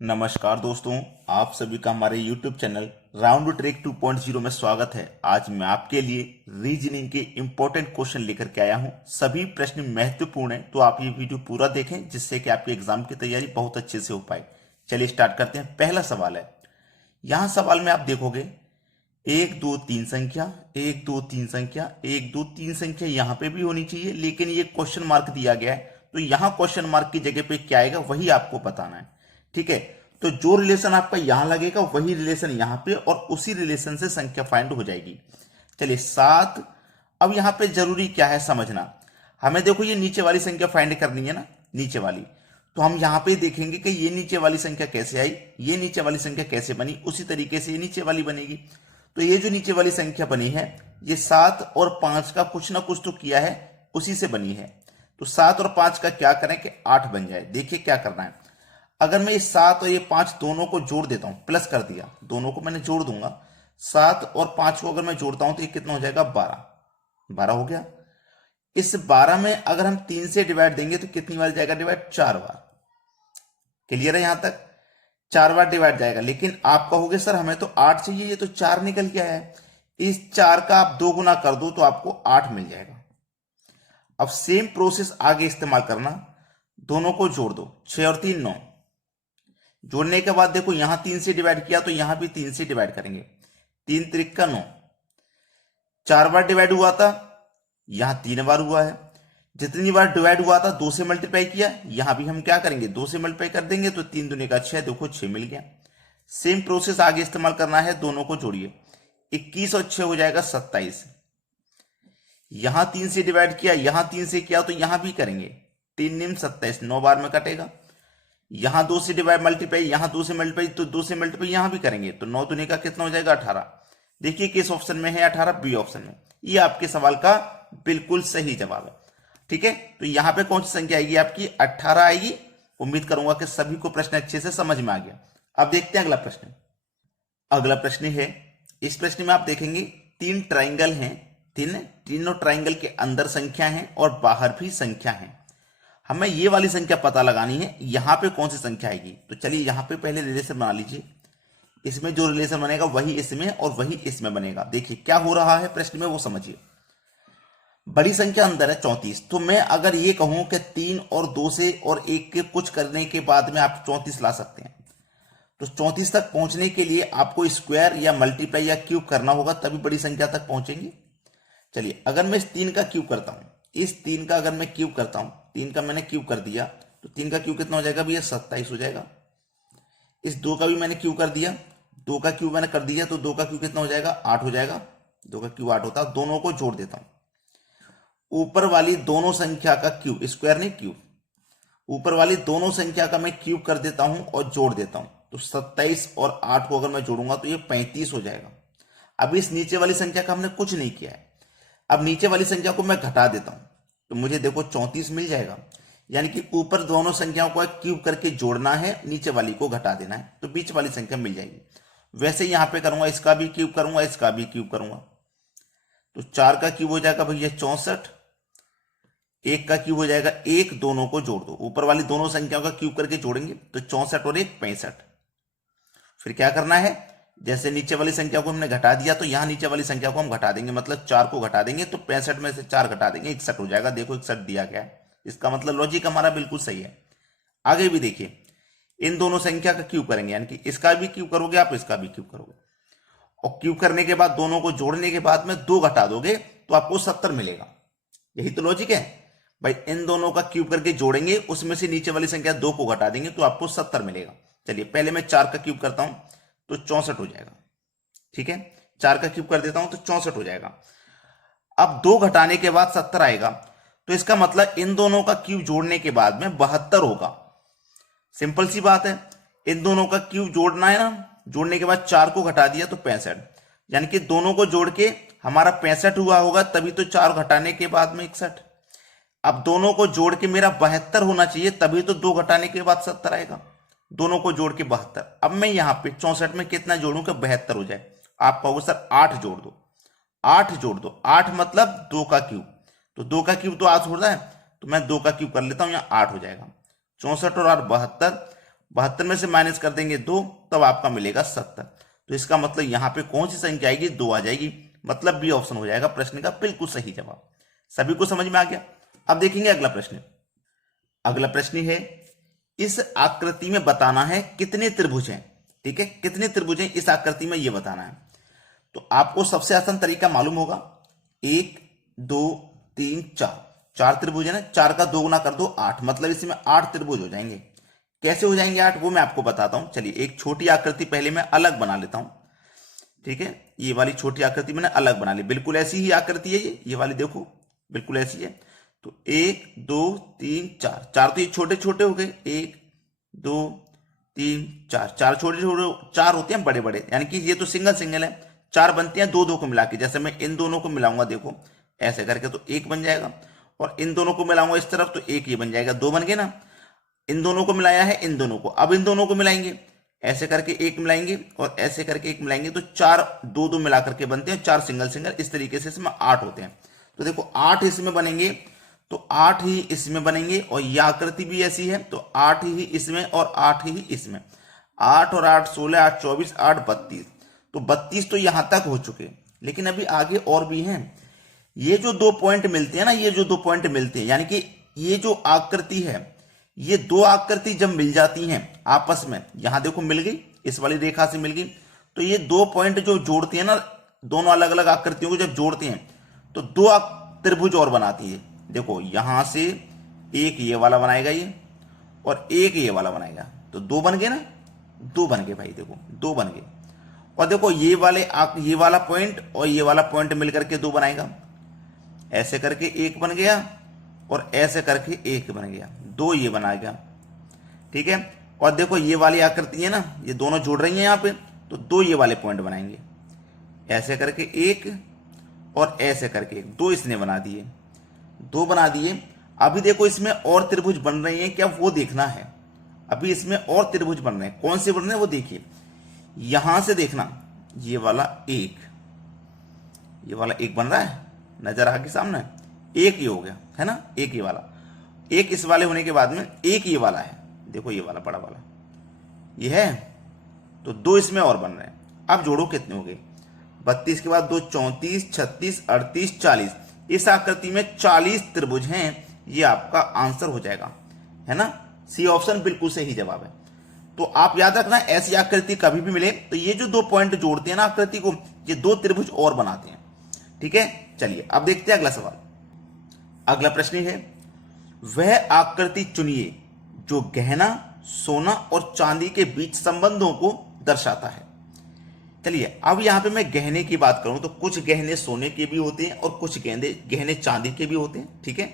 नमस्कार दोस्तों, आप सभी का हमारे YouTube चैनल राउंड ट्रिक 2.0 में स्वागत है। आज मैं आपके लिए रीजनिंग के इंपॉर्टेंट क्वेश्चन लेकर के आया हूं। सभी प्रश्न महत्वपूर्ण हैं, तो आप ये वीडियो पूरा देखें जिससे कि आपके एग्जाम की तैयारी बहुत अच्छे से हो पाए। चलिए स्टार्ट करते हैं। पहला सवाल है, यहां सवाल में आप देखोगे 1 2 3 संख्या, 1 2 3 संख्या, 1 2 3 संख्या यहां पे भी होनी चाहिए, लेकिन ये क्वेश्चन मार्क दिया गया है, तो यहां क्वेश्चन मार्क की जगह पे क्या आएगा वही आपको बताना है। ठीक है, तो जो रिलेशन आपका यहां लगेगा वही रिलेशन यहां पे, और उसी रिलेशन से संख्या फाइंड हो जाएगी। चलिए 7। अब यहां पे जरूरी क्या है समझना, हमें देखो ये नीचे वाली संख्या फाइंड करनी है ना, नीचे वाली। तो हम यहां पे देखेंगे कि ये नीचे वाली संख्या कैसे आई, ये नीचे वाली संख्या कैसे बनी, उसी तरीके से ये नीचे वाली बनेगी। तो ये जो नीचे वाली संख्या बनी है, ये 7 और 5 का कुछ ना कुछ तो किया है, उसी से बनी है। तो 7 और 5 का क्या करें कि 8 बन जाए। देखिए क्या करना है, अगर मैं ये 7 और ये 5 दोनों को जोड़ देता हूं, प्लस कर दिया, दोनों को मैंने जोड़ दूंगा। 7 और 5 को अगर मैं जोड़ता हूं तो ये कितना हो जाएगा, 12। 12 हो गया। इस 12 में अगर हम 3 से डिवाइड देंगे तो कितनी बार जाएगा डिवाइड, 4 बार। क्लियर है यहां तक, 4 बार डिवाइड जाएगा। लेकिन आप कहोगे सर हमें तो 8 चाहिए, ये तो 4 निकल के आया है। इस 4 का आप 2 गुना कर दो तो आपको 8 मिल जाएगा। अब सेम प्रोसेस आगे इस्तेमाल करना, दोनों को जोड़ दो, 6 और 3 9। जोड़ने के बाद देखो यहां 3 से डिवाइड किया तो यहां भी 3 से डिवाइड करेंगे। 3 त्रिका 9, 4 बार डिवाइड हुआ था, यहां 3 बार हुआ है। जितनी बार डिवाइड हुआ था 2 से मल्टीप्लाई किया, यहां भी हम क्या करेंगे, 2 से मल्टीप्लाई कर देंगे तो 3 दूनी का 6, देखो 6 मिल गया। सेम प्रोसेस आगे इस्तेमाल करना है, दोनों को जोड़िए, 21 और 6 हो जाएगा 27। यहां 3 से डिवाइड किया, यहां 3 से किया तो यहां भी करेंगे, 3 निम 27, 9 बार में कटेगा। यहां 2 से डिवाइड मल्टीप्लाई, यहां 2 से मल्टीप्लाई तो 2 से मल्टीप्लाई यहां भी करेंगे, तो 9 दूनी का कितना हो जाएगा, 18। देखिए किस ऑप्शन में है 18, बी ऑप्शन में। ये आपके सवाल का बिल्कुल सही जवाब है। ठीक है, तो यहां पे कौन सी संख्या आएगी आपकी, 18 आएगी। उम्मीद करूंगा कि सभी को प्रश्न अच्छे से समझ में आ गया। अब देखते हैं अगला प्रश्न। अगला प्रश्न है, इस प्रश्न में आप देखेंगे 3 ट्राइंगल हैं, तीनों ट्राइंगल के अंदर संख्या है और बाहर भी संख्या है। हमें ये वाली संख्या पता लगानी है, यहां पे कौन सी संख्या आएगी। तो चलिए यहां पे पहले रिलेशन बना लीजिए, इसमें जो रिलेशन बनेगा वही इसमें और वही इसमें बनेगा। देखिए क्या हो रहा है प्रश्न में वो समझिए। बड़ी संख्या अंदर है 34, तो मैं अगर ये कहूं कि 3 और 2 से और 1 के कुछ करने के बाद में आप 34 ला सकते हैं, तो 34 तक पहुंचने के लिए आपको स्क्वायर या मल्टीप्लाई या क्यूब करना होगा, तभी बड़ी संख्या तक पहुंचेंगे। चलिए अगर मैं इस 3 का क्यूब करता हूं, इस 3 का अगर मैं क्यूब करता हूं, 3 का मैंने क्यूब कर दिया तो 3 का क्यूब कितना हो जाएगा भैया, 27 हो जाएगा। इस 2 का भी मैंने क्यूब कर दिया, 2 का क्यूब मैंने कर दिया तो 2 का क्यूब कितना हो जाएगा, 8 हो जाएगा। 2 का क्यूब 8 होता है। दोनों को जोड़ देता हूं, ऊपर वाली दोनों संख्या का क्यूब, स्क्वायर नहीं क्यूब, ऊपर वाली दोनों संख्या का मैं क्यूब कर देता हूं और जोड़ देता हूं, तो 27 और 8 को अगर मैं जोड़ूंगा तो ये 35 हो जाएगा। अब इस नीचे वाली संख्या का हमने कुछ नहीं किया है, अब नीचे वाली संख्या को मैं घटा देता हूं तो मुझे देखो 34 मिल जाएगा। यानी कि ऊपर दोनों संख्याओं को क्यूब करके जोड़ना है, नीचे वाली को घटा देना है, तो बीच वाली संख्या मिल जाएगी। वैसे यहां पे करूंगा, इसका भी क्यूब करूंगा, इसका भी क्यूब करूंगा, तो 4 का क्यूब हो जाएगा भैया 64, 1 का क्यूब हो जाएगा 1, दोनों को जोड़ दो, ऊपर वाली दोनों संख्याओं का क्यूब करके जोड़ेंगे तो 64 और 1 65। फिर क्या करना है, जैसे नीचे वाली संख्या को हमने घटा दिया तो यहां नीचे वाली संख्या को हम घटा देंगे, मतलब 4 को घटा देंगे तो 65 में से 4 घटा देंगे, 61 हो जाएगा। देखो 61 दिया गया है, इसका मतलब लॉजिक हमारा बिल्कुल सही है। आगे भी देखिए, इन दोनों संख्या का क्यूब करेंगे, यानी कि इसका भी क्यूब करोगे आप, इसका भी क्यूब करोगे, और क्यूब करने के बाद दोनों को जोड़ने के बाद में 2 घटा दोगे तो आपको 70 मिलेगा। यही तो लॉजिक है भाई, इन दोनों का क्यूब करके जोड़ेंगे, उसमें से नीचे वाली संख्या 2 को घटा देंगे तो आपको 70 मिलेगा। चलिए पहले मैं 4 का क्यूब करता हूं तो 64 हो जाएगा। ठीक है, 4 का क्यूब कर देता हूं तो 64 हो जाएगा। अब 2 घटाने के बाद 70 आएगा, तो इसका मतलब इन दोनों का क्यूब जोड़ने के बाद में 72 होगा। सिंपल सी बात है, इन दोनों का क्यूब जोड़ना है ना, जोड़ने के बाद 4 को घटा दिया तो 65, यानी कि दोनों को जोड़ के हमारा 65 हुआ होगा, तभी तो 4 घटाने के बाद में 61। अब दोनों को जोड़ के मेरा 72 होना चाहिए, तभी तो 2 घटाने के बाद 70 आएगा। दोनों को जोड़ के 72। अब मैं यहां पे 64 में कितना जोड़ूं कि 72 हो जाए। आप कहोगे सर 8 जोड़ दो, 8 जोड़ दो, 8 मतलब 2 का क्यूब, तो 2 का क्यूब तो 8 होता है, तो मैं 2 का क्यूब कर लेता हूं, यहां 8 हो जाएगा। 64 और 8 72, 72 में से माइनस कर देंगे 2, तब आपका मिलेगा 70। तो इसका मतलब यहाँ पे कौन सी संख्या आएगी? 2 आ जाएगी। मतलब बी ऑप्शन हो जाएगा प्रश्न का बिल्कुल सही जवाब। सभी को समझ में आ गया? अब देखेंगे अगला प्रश्न। अगला प्रश्न है, इस आकृति में बताना है कितने त्रिभुज हैं। ठीक है, कितने त्रिभुज हैं इस आकृति में ये बताना है। तो आपको सबसे आसान तरीका मालूम होगा, 1 2 3 4, 4 त्रिभुज है ना, 4 का 2 गुना कर दो 8, मतलब इसमें 8 त्रिभुज हो जाएंगे। कैसे हो जाएंगे 8 वो मैं आपको बताता हूं। चलिए एक छोटी आकृति पहले मैं अलग बना लेता हूं। ठीक है, ये वाली छोटी आकृति मैंने अलग बना ली, बिल्कुल ऐसी ही आकृति है ये वाली देखो बिल्कुल ऐसी है। तो 1 2 3 4, 4 तो ये छोटे छोटे हो गए, 1 2 3 4, 4 छोटे छोटे 4 होते हैं बड़े बड़े, यानी कि ये तो सिंगल सिंगल है, 4 बनते हैं 2 2 को मिला के। जैसे मैं इन दोनों को मिलाऊंगा देखो ऐसे करके तो 1 बन जाएगा, और इन दोनों को मिलाऊंगा इस तरफ तो 1 ये बन जाएगा, 2 बन गए ना। इन दोनों को मिलाया है इन दोनों को, अब इन दोनों को मिलाएंगे, ऐसे करके 1 मिलाएंगे और ऐसे करके 1 मिलाएंगे, तो 4 2 2 मिला करके बनते हैं 4 सिंगल सिंगल, इस तरीके से इसमें 8 होते हैं। तो देखो 8 इसमें बनेंगे तो 8 ही इसमें बनेंगे, और यह आकृति भी ऐसी है तो 8 ही इसमें और 8 ही इसमें। 8 और 8 16, 8 24, 8 32, तो 32 तो यहां तक हो चुके, लेकिन अभी आगे और भी हैं। ये जो 2 पॉइंट मिलते हैं ना, ये जो 2 पॉइंट मिलते हैं, यानी कि ये जो आकृति है, ये 2 आकृति जब मिल जाती हैं आपस में, यहां देखो मिल गई, इस वाली रेखा से मिल गई, तो ये 2 पॉइंट जो जोड़ती है ना, दोनों अलग अलग आकृतियों को जब जोड़ते हैं तो 2 त्रिभुज और बनाती है। देखो यहां से एक ये वाला बनाएगा ये, और एक ये वाला बनाएगा, तो 2 बन गए ना, 2 बन गए भाई, देखो 2 बन गए। और देखो ये वाला पॉइंट और ये वाला पॉइंट मिलकर के 2 बनाएगा, ऐसे करके 1 बन गया और ऐसे करके 1 बन गया, 2 ये बनाएगा। ठीक है, और देखो ये वाली आकृति है ना, ये दोनों जुड़ रही हैं यहाँ पे, तो 2 ये वाले पॉइंट बनाएंगे, ऐसे करके 1 और ऐसे करके 1, 2 इसने बना दिए, 2 बना दिए। अभी देखो इसमें और त्रिभुज बन रहे हैं क्या, वो देखना है। अभी इसमें और त्रिभुज बन रहे हैं, कौन से बन रहे हैं वो देखिए। यहां से देखना, ये वाला 1, ये वाला 1 बन रहा है, नजर आ गई सामने, 1 ये हो गया है ना, 1 ये वाला, 1 इस वाले होने के बाद में 1 ये वाला है, देखो ये वाला बड़ा वाला ये है, तो 2 इसमें और बन रहे हैं। अब जोड़ो कितने हो गए, 32 के बाद 2 34, 36, 38, 40, इस आकृति में 40 त्रिभुज हैं। ये आपका आंसर हो जाएगा, है ना, सी ऑप्शन बिल्कुल सही जवाब है। तो आप याद रखना, ऐसी आकृति कभी भी मिले तो ये जो 2 पॉइंट जोड़ते हैं ना आकृति को, ये 2 त्रिभुज और बनाते हैं। ठीक है, चलिए अब देखते हैं अगला सवाल। अगला प्रश्न है, वह आकृति चुनिए जो गहना, सोना और चांदी के बीच संबंधों को दर्शाता है। चलिए अब यहां पे मैं गहने की बात करूं तो कुछ गहने सोने के भी होते हैं और कुछ गहने चांदी के भी होते हैं। ठीक है,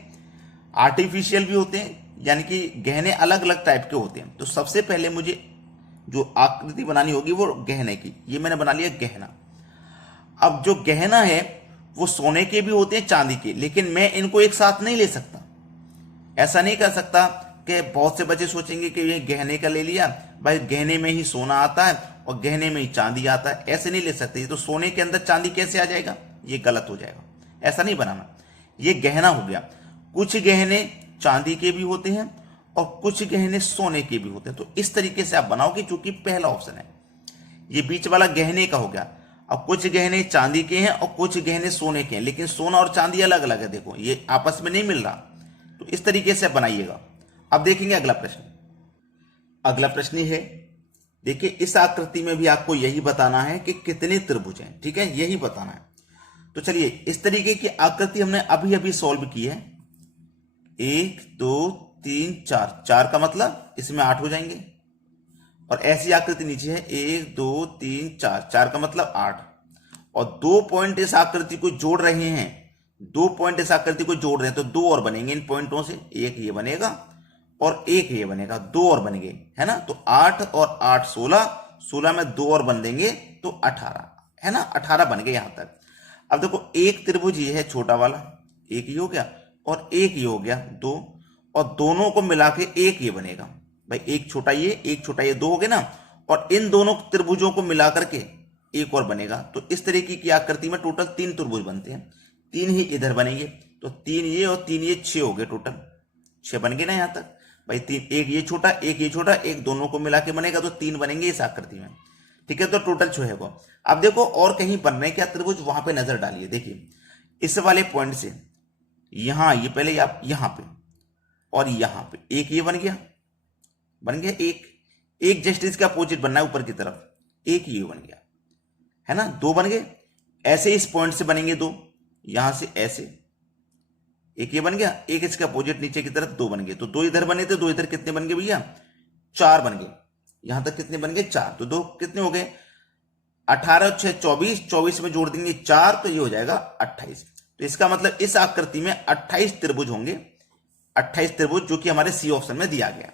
आर्टिफिशियल भी होते हैं, यानी कि गहने अलग अलग टाइप के होते हैं। तो सबसे पहले मुझे जो आकृति बनानी होगी वो गहने की, ये मैंने बना लिया गहना। अब जो गहना है वो सोने के भी होते हैं चांदी के, लेकिन मैं इनको एक साथ नहीं ले सकता। ऐसा नहीं कर सकता कि बहुत से बच्चे सोचेंगे कि ये गहने का ले लिया, भाई गहने में ही सोना आता है और गहने में ही चांदी आता है, ऐसे नहीं ले सकते। तो सोने के अंदर चांदी कैसे आ जाएगा, ये गलत हो जाएगा, ऐसा नहीं बनाना। ये गहना हो गया, कुछ गहने चांदी के भी होते हैं और कुछ गहने सोने के भी होते हैं। तो इस तरीके से आप बनाओगे, जो कि पहला ऑप्शन है। ये बीच वाला गहने का हो गया। अब कुछ गहने चांदी के हैं और कुछ गहने सोने के हैं, लेकिन सोना और चांदी अलग अलग है, देखो ये आपस में नहीं मिल रहा। तो इस तरीके से बनाइएगा। अब देखेंगे अगला प्रश्न। अगला प्रश्न है, देखिए इस आकृति में भी आपको यही बताना है कि कितने त्रिभुज हैं। ठीक है, यही बताना है। तो चलिए इस तरीके की आकृति हमने अभी अभी सॉल्व की है। 1 2 3 4, 4 का मतलब इसमें 8 हो जाएंगे। और ऐसी आकृति नीचे है 1 2 3 4, 4 का मतलब 8। और 2 पॉइंट इस आकृति को जोड़ रहे हैं, 2 पॉइंट इस आकृति को जोड़ रहे हैं, तो 2 और बनेंगे इन पॉइंटों से। एक ये बनेगा और एक ये बनेगा, 2 और बन गए, है ना। तो 8 और 8 16, 16 में 2 और बन देंगे तो 18, है ना, 18 बन गए यहां तक। अब देखो एक त्रिभुज ये है छोटा वाला, एक ये हो गया और एक ये हो गया 2, और दोनों को मिला के एक ये बनेगा। भाई एक छोटा ये 2 हो गए ना, और इन दोनों त्रिभुजों को मिला करके एक और बनेगा। तो इस तरीके की आकृति में टोटल 3 त्रिभुज बनते हैं, 3 ही इधर बनेंगे। तो 3 ये और 3 ये 6 हो गए, टोटल 6 बन गए ना यहां तक। भाई तीन, एक ये छोटा एक ये छोटा, एक दोनों को मिला के बनेगा तो 3 बनेंगे इस आकृति में। ठीक है, तो टोटल 6 है वो। अब देखो और कहीं बन रहे हैं क्या त्रिभुज, वहां पे नजर डालिए। देखिए इस वाले पॉइंट से यहां, ये पहले आप यहां पे और यहां पे एक ये बन गया एक, एक जस्ट इसका अपोजिट बनना है ऊपर की तरफ, एक ये बन गया है ना, 2 बन गए। ऐसे इस पॉइंट से बनेंगे 2, यहां से ऐसे एक ये बन गया, एक इसका अपोजिट नीचे की तरफ 2 बन गए। तो 2 इधर बने थे, 2 इधर, कितने बन गए भैया, 4 बन गए। यहां तक कितने बन गए, 4। तो 2 कितने हो गए, 18 और 6 24, 24 में जोड़ देंगे 4 तो ये हो जाएगा 28। तो इसका मतलब इस आकृति में 28 त्रिभुज होंगे, 28 त्रिभुज, जो कि हमारे सी ऑप्शन में दिया गया।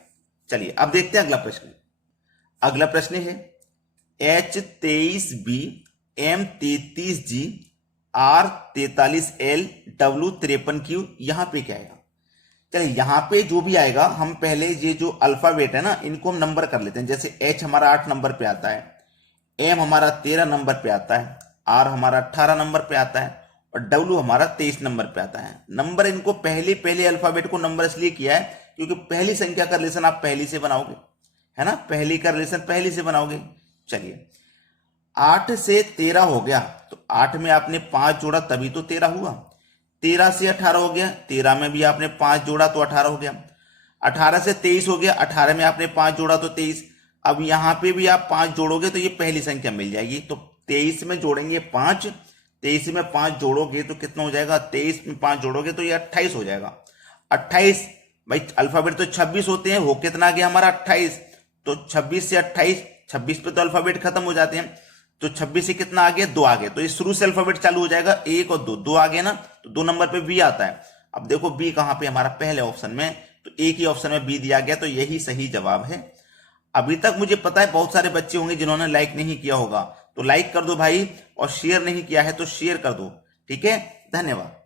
चलिए अब देखते हैं अगला प्रश्न। अगला प्रश्न है H23B M33G R43L W53Q, यहां पे क्या आएगा। चलिए यहां पे जो भी आएगा, हम पहले ये जो अल्फाबेट है ना, इनको हम नंबर कर लेते हैं। जैसे H हमारा 8 नंबर पे आता है, M हमारा 13 नंबर पे आता है, R हमारा 18 नंबर पे आता है और W हमारा 23 नंबर पे आता है। नंबर इनको पहले अल्फाबेट को नंबर इसलिए किया है क्योंकि पहली संख्या का रिलेशन आप पहली से बनाओगे, है ना, पहली का रिलेशन पहली से बनाओगे। चलिए 8 से 13 हो गया, तो 8 में आपने 5 जोड़ा तभी तो 13 हुआ। 13 से 18 हो गया, 13 में भी आपने 5 जोड़ा तो 18 हो गया। 18 से 23 हो गया, 18 में आपने 5 जोड़ा तो 23। अब यहां पे भी आप 5 जोड़ोगे तो ये पहली संख्या मिल जाएगी। तो 23 में जोड़ेंगे 5, 23 में 5 जोड़ोगे तो कितना हो जाएगा, 23 में 5 जोड़ोगे तो ये 28 हो जाएगा। 28, भाई अल्फाबेट तो 26 होते हैं, हो कितना आ गया हमारा 28। तो 26 से 28, 26 पे तो अल्फाबेट खत्म हो जाते हैं, तो 26 से कितना आ गया, 2 आ गया। तो ये शुरू से अल्फाबेट चालू हो जाएगा, 1 और 2, 2 आ गए ना, तो 2 नंबर पे बी आता है। अब देखो बी कहां पे, हमारा पहले ऑप्शन में, तो एक ही ऑप्शन में बी दिया गया, तो यही सही जवाब है। अभी तक मुझे पता है बहुत सारे बच्चे होंगे जिन्होंने लाइक नहीं किया होगा, तो लाइक कर दो भाई, और शेयर नहीं किया है तो शेयर कर दो। ठीक है, धन्यवाद।